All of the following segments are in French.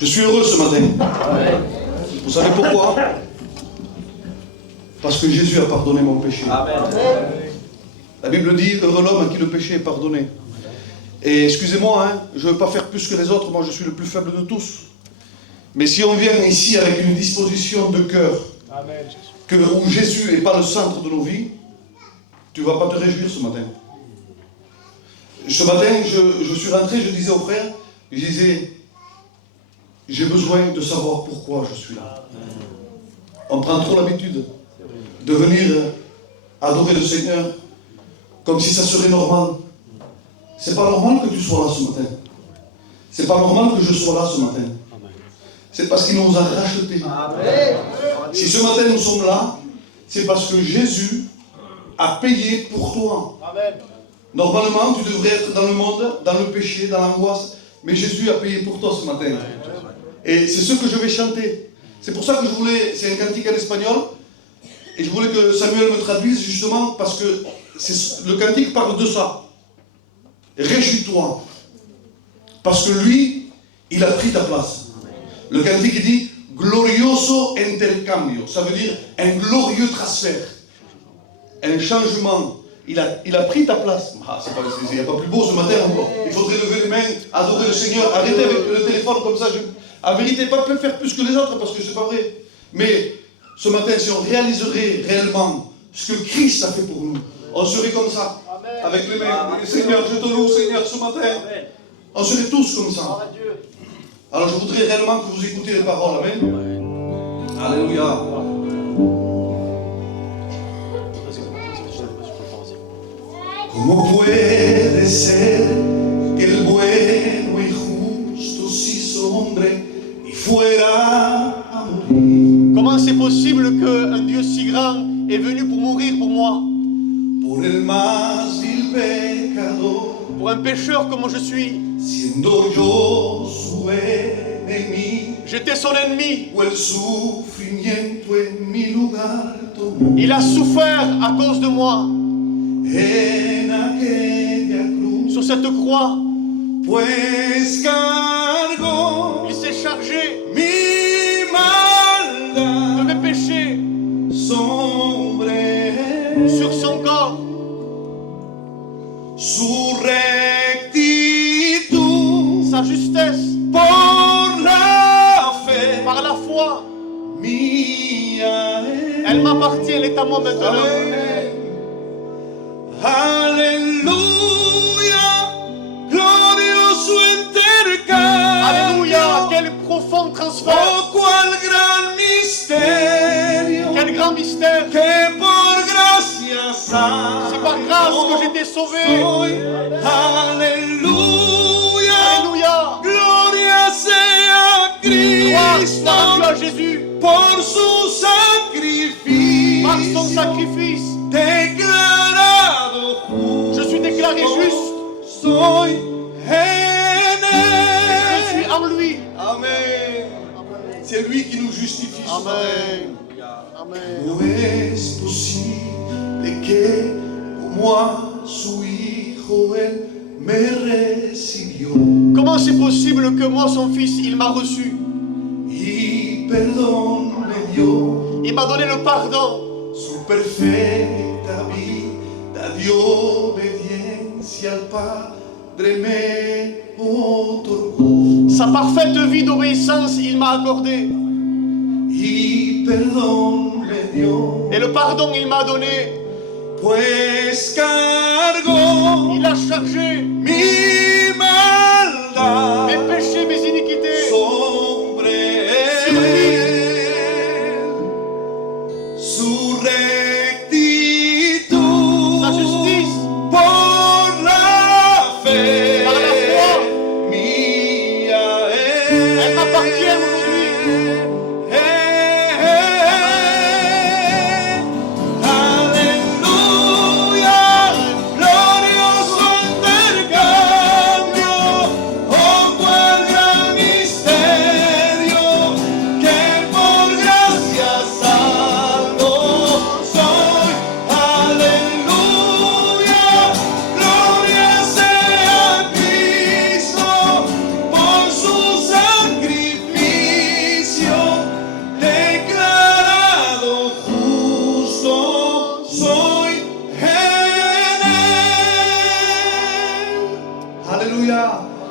Je suis heureux ce matin. Vous savez pourquoi? Parce que Jésus a pardonné mon péché. La Bible dit, heureux l'homme à qui le péché est pardonné. Et excusez-moi, hein, je ne veux pas faire plus que les autres, moi je suis le plus faible de tous. Mais si on vient ici avec une disposition de cœur, où Jésus n'est pas le centre de nos vies, tu ne vas pas te réjouir ce matin. Ce matin, je suis rentré, je disais aux frères, je disais, j'ai besoin de savoir pourquoi je suis là. On prend trop l'habitude de venir adorer le Seigneur comme si ça serait normal. C'est pas normal que tu sois là ce matin. C'est pas normal que je sois là ce matin. C'est parce qu'il nous a rachetés. Si ce matin nous sommes là, c'est parce que Jésus a payé pour toi. Normalement, tu devrais être dans le monde, dans le péché, dans l'angoisse, mais Jésus a payé pour toi ce matin. Et c'est ce que je vais chanter. C'est pour ça que je voulais, c'est un cantique en espagnol, et je voulais que Samuel me traduise justement parce que le cantique parle de ça. Réjouis-toi, parce que lui, il a pris ta place. Le cantique dit glorioso intercambio, ça veut dire un glorieux transfert, un changement. Il a pris ta place. Il n'y a pas plus beau ce matin encore. Il faudrait lever les mains, adorer le Seigneur, arrêter avec le téléphone comme ça. En vérité, pas faire plus que les autres parce que c'est pas vrai. Mais ce matin, si on réaliserait réellement ce que Christ a fait pour nous, on serait comme ça, avec les mains. Seigneur, je te loue, Seigneur, ce matin. On serait tous comme ça. Alors je voudrais réellement que vous écoutiez les paroles. Amen. Alléluia. ¿Cómo puede ser que el bueno y justo se hizo hombre y fuera a morir? Comment c'est possible qu'un Dieu si grand est venu pour mourir pour moi? Por el más vil pecador, pour un pécheur comme je suis. Siendo yo su enemigo, j'étais son ennemi. O el sufrimiento en mi lugar tomó. Il a souffert à cause de moi. En aquella cruz, sur cette croix, pues cargó, il s'est chargé mi maldad de mes péchés sobre sur son corps. Su rectitud, sa justesse, por la fe, par la foi, mía es. Elle m'appartient, elle est à moi maintenant. Amen. Alléluia, glorioso intercambio. Alléluia, quel profond transfert. Oh, cuál gran misterio. Quel grand mystère. Que por gracia salvo. C'est par grâce que j'ai été sauvé. Alléluia, Alléluia, gloria sea Cristo. Gloire à Jésus. Por su sacrificio. Par son sacrifice. Declarado je suis déclaré juste. Soy en je suis en lui. Amen. C'est lui qui nous justifie. Amen. Amen. No es posible que como a su hijo él me recibió. Comment c'est possible que moi, son fils, il m'a reçu? Y perdón me dio. Il m'a donné le pardon. Su perfecta vida dio obediencia al Padre me otorgó. Sa parfaite vie d'obéissance, il m'a accordé. Y perdón me dio. Et le pardon, il m'a donné. Pues cargó. Il a chargé Mi maldad. mes péchés, mes iniquités. Sobre sur lui. Su rectitud, sa justice, por la fe, par la foi, mía es. elle m'appartient aujourd'hui. Aleluya, glorioso intercambio, oh cuál gran misterio, que por gracia salvo soy. Aleluya, gloria sea Cristo, por su sacrificio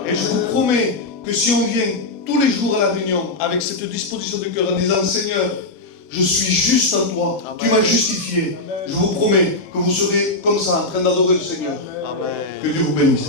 Et je vous promets que si on vient tous les jours à la réunion avec cette disposition de cœur en disant Seigneur, je suis juste en toi, tu m'as justifié, je vous promets que vous serez comme ça en train d'adorer le Seigneur. Amen. Que Dieu vous bénisse.